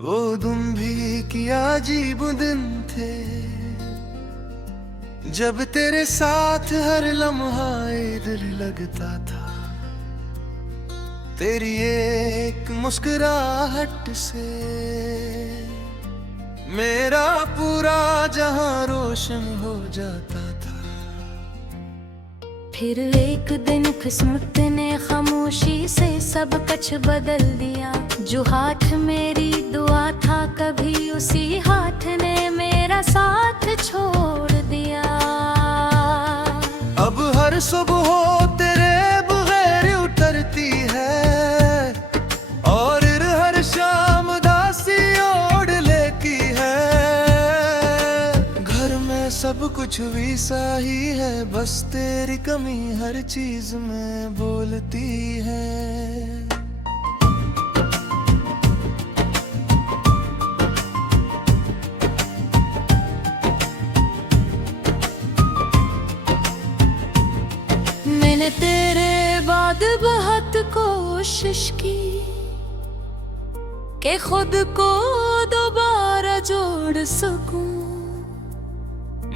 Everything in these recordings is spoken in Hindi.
वो तुम भी क्या अजीब दिन थे, जब तेरे साथ हर लम्हा दिल लगता था। तेरी एक मुस्कुराहट से मेरा पूरा जहां रोशन हो जाता था। फिर एक दिन किस्मत ने खामोशी से सब कुछ बदल दिया। जो हाथ मेरी दुआ था, कभी उसी हाथ ने मेरा साथ छोड़ दिया। अब हर सुबह हो तेरे बगैर उतरती है, और हर शाम दासी ओढ़ लेती है। घर में सब कुछ वैसा ही है, बस तेरी कमी हर चीज में बोलती है। मैंने तेरे बाद बहुत कोशिश की कि खुद को दोबारा जोड़ सकूं,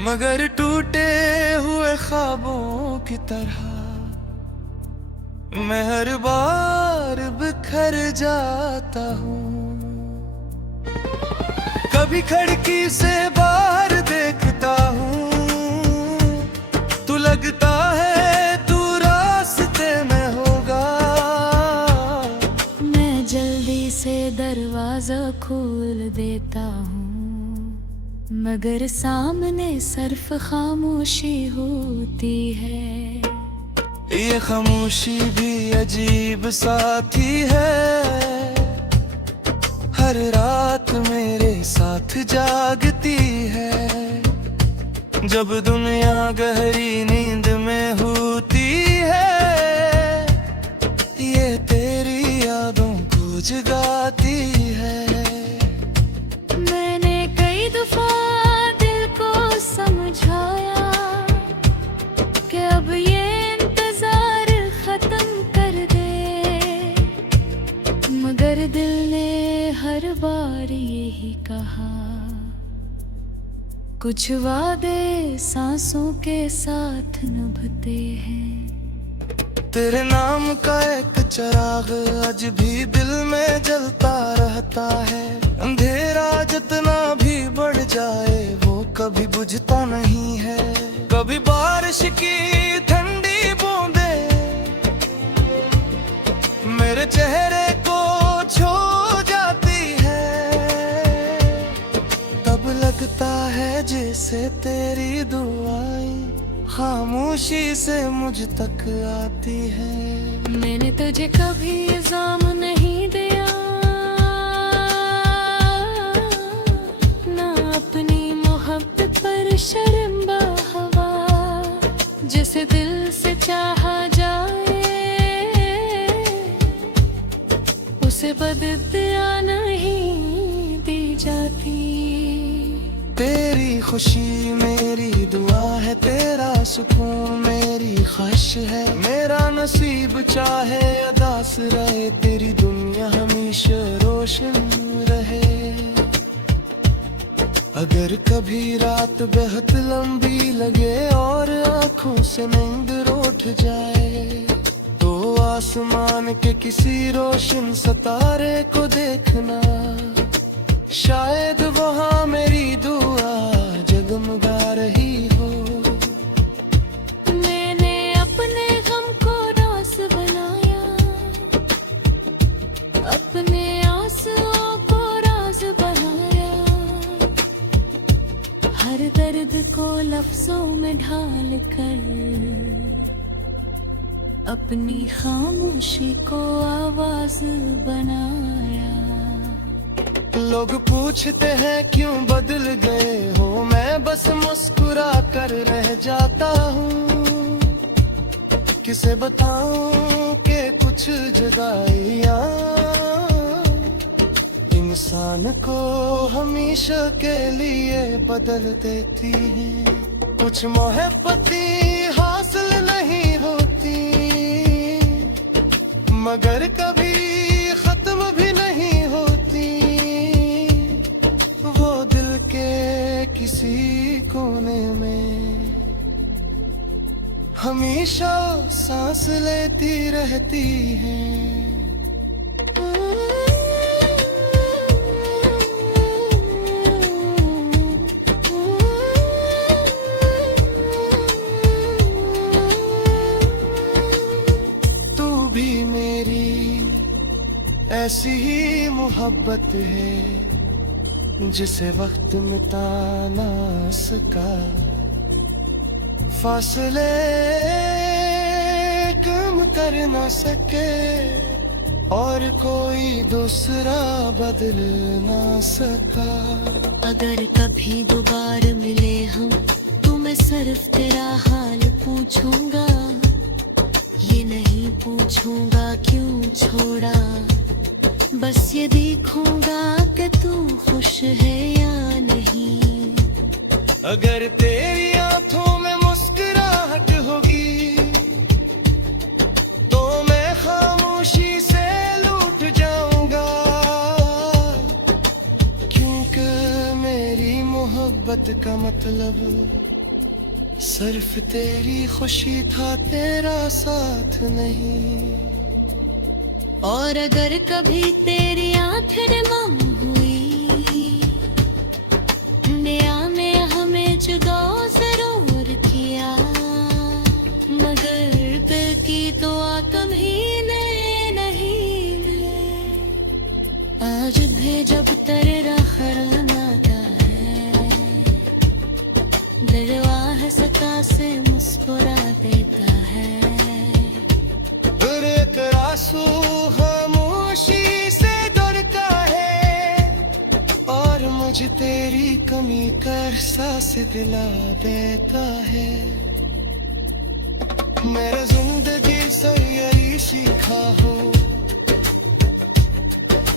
मगर टूटे हुए ख्वाबों की तरह मैं हर बार बिखर जाता हूँ। कभी खिड़की से बाहर देखता हूँ, तू लगता है तू रास्ते में होगा। मैं जल्दी से दरवाजा खोल देता हूँ, मगर सामने सिर्फ खामोशी होती है। ये खामोशी भी अजीब साथी है, हर रात मेरे साथ जागती है। जब दुनिया गहरी नींद में होती है, ये तेरी यादों को जगाती है। मैंने कई दफा दिल को समझाया कि अब ये इंतजार खत्म कर दे, मगर दिल ने हर बार यही कहा। कुछ वादे सांसों के साथ निभते हैं। तेरे नाम का एक चिराग आज भी दिल में जलता रहता है। अंधेरा जितना भी बढ़ जाए वो कभी बुझता नहीं है। कभी बारिश की ठंडी बूंदे मेरे चेहरे को छू जाती है, तब लगता है जैसे तेरी दुआएं खामोशी से मुझ तक आती है। मैंने तुझे कभी इल्जाम नहीं दिया, ना अपनी मोहब्बत पर शर्मिंदा हवा। जिसे दिल से चाहा जाए उसे बददुआ नहीं दी जाती। तेरी खुशी मेरी दुआ है, तेरा सुकून मेरी ख्वाहिश है। मेरा नसीब चाहे अदास रहे, तेरी दुनिया हमेशा रोशन रहे। अगर कभी रात बेहद लंबी लगे और आंखों से नींद उठ जाए, तो आसमान के किसी रोशन सितारे को देखना। शायद वहाँ मेरी दुआ जगमगा रही हो। मैंने अपने गम को रास बनाया, अपने आंसुओं को राज बनाया। हर दर्द को लफ्जों में ढाल कर अपनी खामोशी को आवाज बनाया। लोग पूछते हैं क्यों बदल गए हो, मैं बस मुस्कुरा कर रह जाता हूँ। किसे बताऊं कि कुछ जुदाइयाँ इंसान को हमेशा के लिए बदल देती हैं। कुछ मोहब्बतें हासिल नहीं होती, मगर कभी खत्म भी नहीं होती। किसी कोने में हमेशा सांस लेती रहती है। तू भी मेरी ऐसी ही मोहब्बत है जिसे वक्त मिटा ना सका, फासले कम कर ना सके और कोई दूसरा बदल ना सका। अगर कभी दोबारा मिले हम तो मैं सिर्फ तेरा हाल पूछूंगा, ये नहीं पूछूंगा क्यों छोड़ा, बस ये देखूंगा कि तू खुश है या नहीं। अगर तेरी आंखों में मुस्कुराहट होगी तो मैं खामोशी से लूट जाऊंगा, क्योंकि मेरी मोहब्बत का मतलब सिर्फ तेरी खुशी था, तेरा साथ नहीं। और अगर कभी तेरी आंखें नम हुई, दुनिया में हमें जुदा जरूर किया, मगर दिल की दुआ कभी नहीं मिले। आज भी जब तेरा ख्याल आता है, दिल वाहसता से मुस्कुरा देता है। फिर एक आंसू खामोशी से डरता है और मुझे तेरी कमी का एहसास दिला देता है। मेरा जिंदगी से यही सीखा हूँ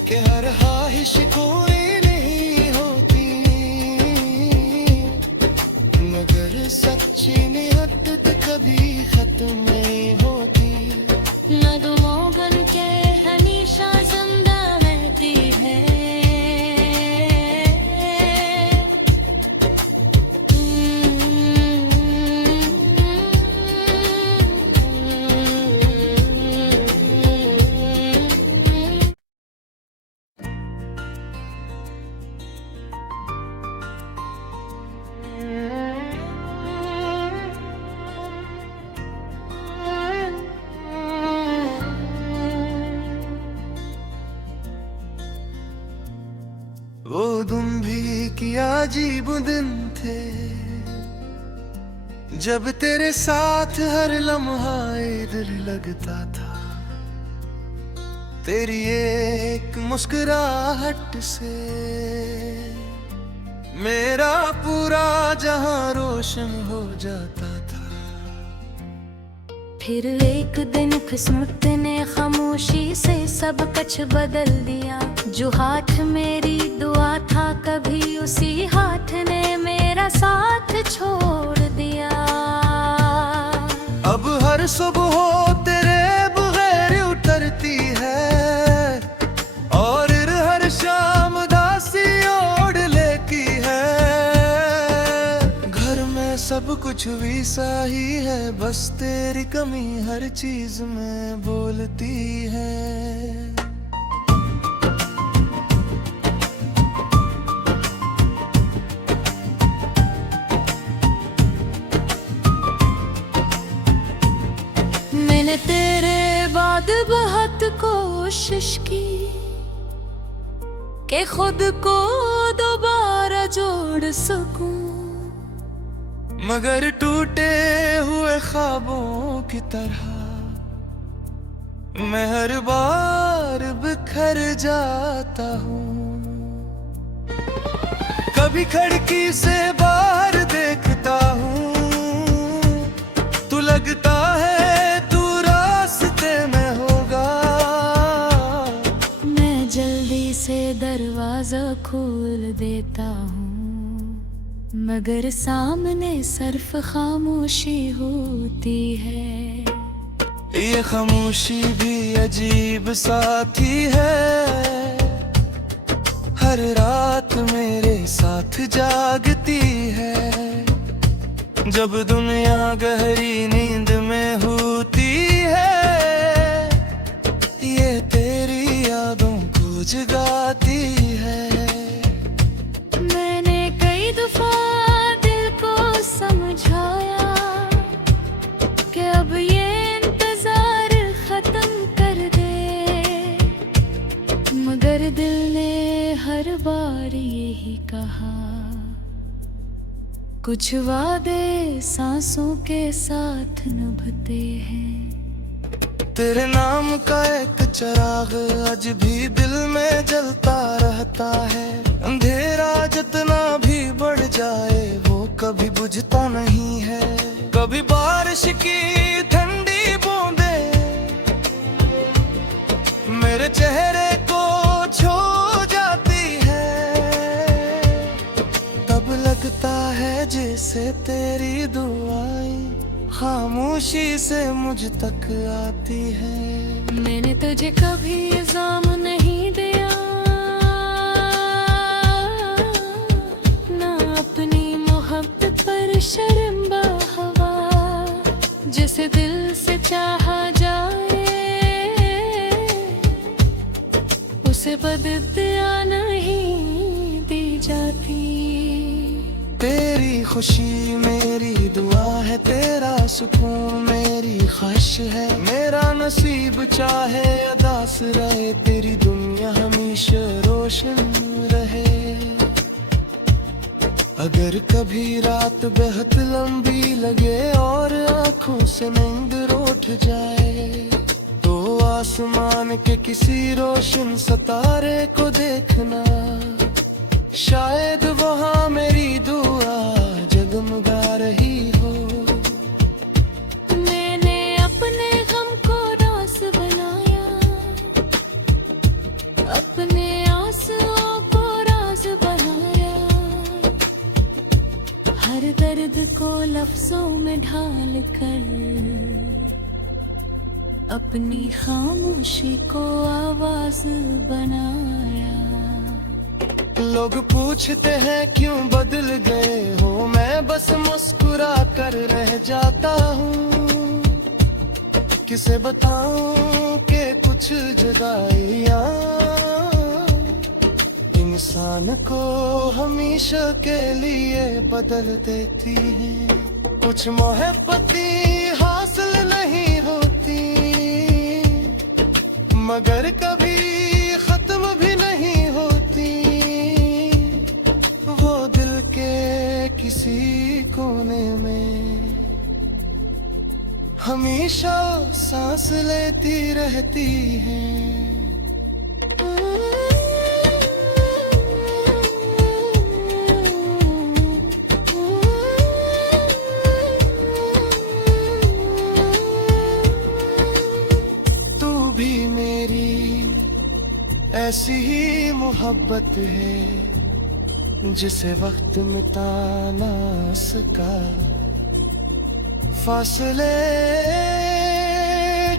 कि हर ख्वाहिश पूरी नहीं होती, मगर सच्ची नियत कभी खत्म नहीं होती। नगमों बन के हमेशा जिंदा रहती है। वो तुम भी क्या अजीब दिन थे जब तेरे साथ हर लम्हा दिल लगता था। तेरी एक मुस्कुराहट से मेरा पूरा जहां रोशन हो जाता था। फिर एक दिन किस्मत ने खामोशी से सब कुछ बदल दिया, जो हाथ मेरी दुआ था कभी उसी हाथ ने मेरा साथ छोड़ दिया। अब हर सुबह तेरे बगैर उतरती है और हर शाम दासी ओढ़ लेती है। घर में सब कुछ वैसा ही है, बस तेरी कमी हर चीज में बोलती है। मैंने तेरे बाद बहुत कोशिश की कि खुद को दोबारा जोड़ सकूं, मगर टूटे हुए ख्वाबों की तरह मैं हर बार बिखर जाता हूँ। कभी खिड़की से बाहर देखता हूँ तो लगता है तू रास्ते में होगा। मैं जल्दी से दरवाजा खोल देता हूँ, मगर सामने सिर्फ खामोशी होती है। ये खामोशी भी अजीब साथी है, हर रात मेरे साथ जागती है। जब दुनिया गहरी नींद में होती है, ये तेरी यादों को जगाती है। मैंने कई दफा दिल को समझाया कि अब ये इंतजार खत्म कर दे, मगर दिल ने हर बार यही कहा, कुछ वादे सांसों के साथ निभते हैं। तेरे नाम का एक चिराग आज भी दिल में जलता रहता है। अंधेरा जितना भी बढ़ जाए वो कभी बुझता नहीं है। कभी बारिश की ठंडी बूंदे मेरे चेहरे को छू जाती है, तब लगता है जैसे तेरी दुआएं खामोशी से मुझ तक आती है। मैंने तुझे कभी इल्जाम नहीं दिया, ना अपनी मोहब्बत पर शर्मिंदा हवा, जिसे दिल से चाहा जाए उसे बददिया नहीं दी जाती। तेरी खुशी मेरी दुआ है, तेरा सुकून मेरी ख्वाहिश है। मेरा नसीब चाहे अदास रहे, तेरी दुनिया हमेशा रोशन रहे। अगर कभी रात बेहद लंबी लगे और आँखों से नींद रूठ जाए, तो आसमान के किसी रोशन सितारे को देखना, शायद वहाँ मेरी दुआ जगमगा रही हो। मैंने अपने गम को रास बनाया, अपने आंसुओं को राज बनाया, हर दर्द को लफ्जों में ढाल कर अपनी खामोशी को आवाज बनाया। लोग पूछते हैं क्यों बदल गए हो, मैं बस मुस्कुरा कर रह जाता हूँ। किसे बताऊं कि कुछ जुदाइयाँ इंसान को हमेशा के लिए बदल देती हैं। कुछ मोहब्बतें हासिल नहीं होती, मगर कभी खत्म भी नहीं होती। वो दिल के किसी कोने में हमेशा सांस लेती रहती है। तू भी मेरी ऐसी ही मोहब्बत है, जिसे वक्त मिटा ना सका। फासले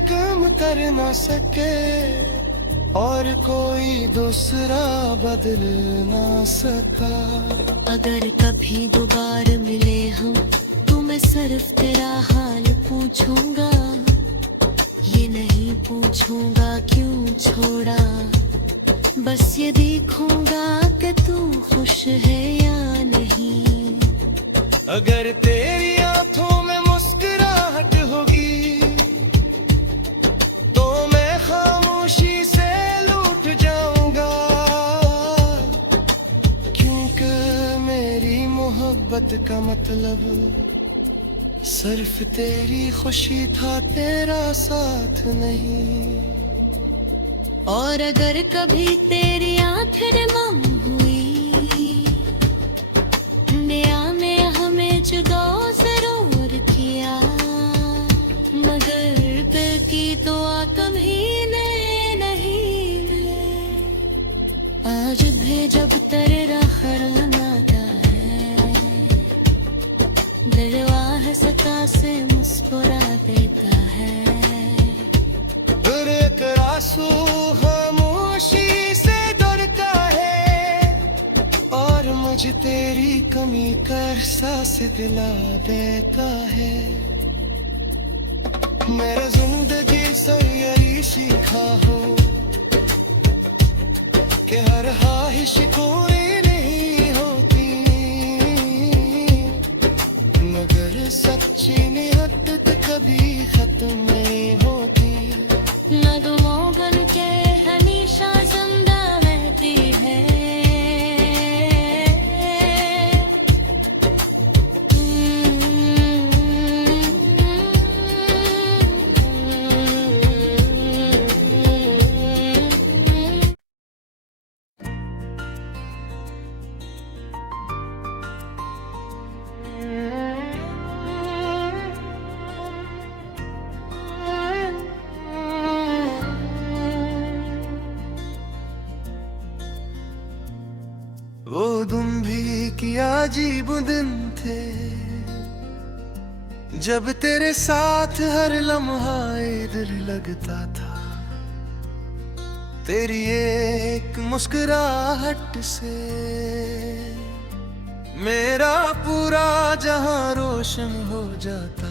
कम कर ना सके और कोई दूसरा बदल ना सका। अगर कभी दोबारा मिले हम, तो मैं सिर्फ तेरा हाल पूछूंगा, ये नहीं पूछूंगा क्यों छोड़ा। बस ये देखूंगा कि तू खुश है या नहीं। अगर तेरी आंखों में मुस्कुराहट होगी, तो मैं खामोशी से लूट जाऊंगा, क्योंकि मेरी मोहब्बत का मतलब सिर्फ तेरी खुशी था, तेरा साथ नहीं। और अगर कभी तेरी आंखें नम हुई, दुनिया में हमें जुदा जरूर किया, मगर दिल की दुआ कभी नहीं मिले। आज भी जब तेरा खरान आता है, दिल वाहसता से मुस्कुरा देता है। फिर एक आंसू खामोशी से डरता है और मुझ मुझे तेरी कमी का एहसास दिला देता है। मेरा जिंदगी सैयरी सीखा हो कि हर ख्वाहिश पूरी नहीं होती, मगर सच्ची नियत कभी खत्म नहीं होती। नगमों बन के हमेशा जिंदा रहती है। वो तुम भी क्या अजीब दिन थे, जब तेरे साथ हर लम्हा दिल लगता था। तेरी एक मुस्कुराहट से मेरा पूरा जहां रोशन हो जाता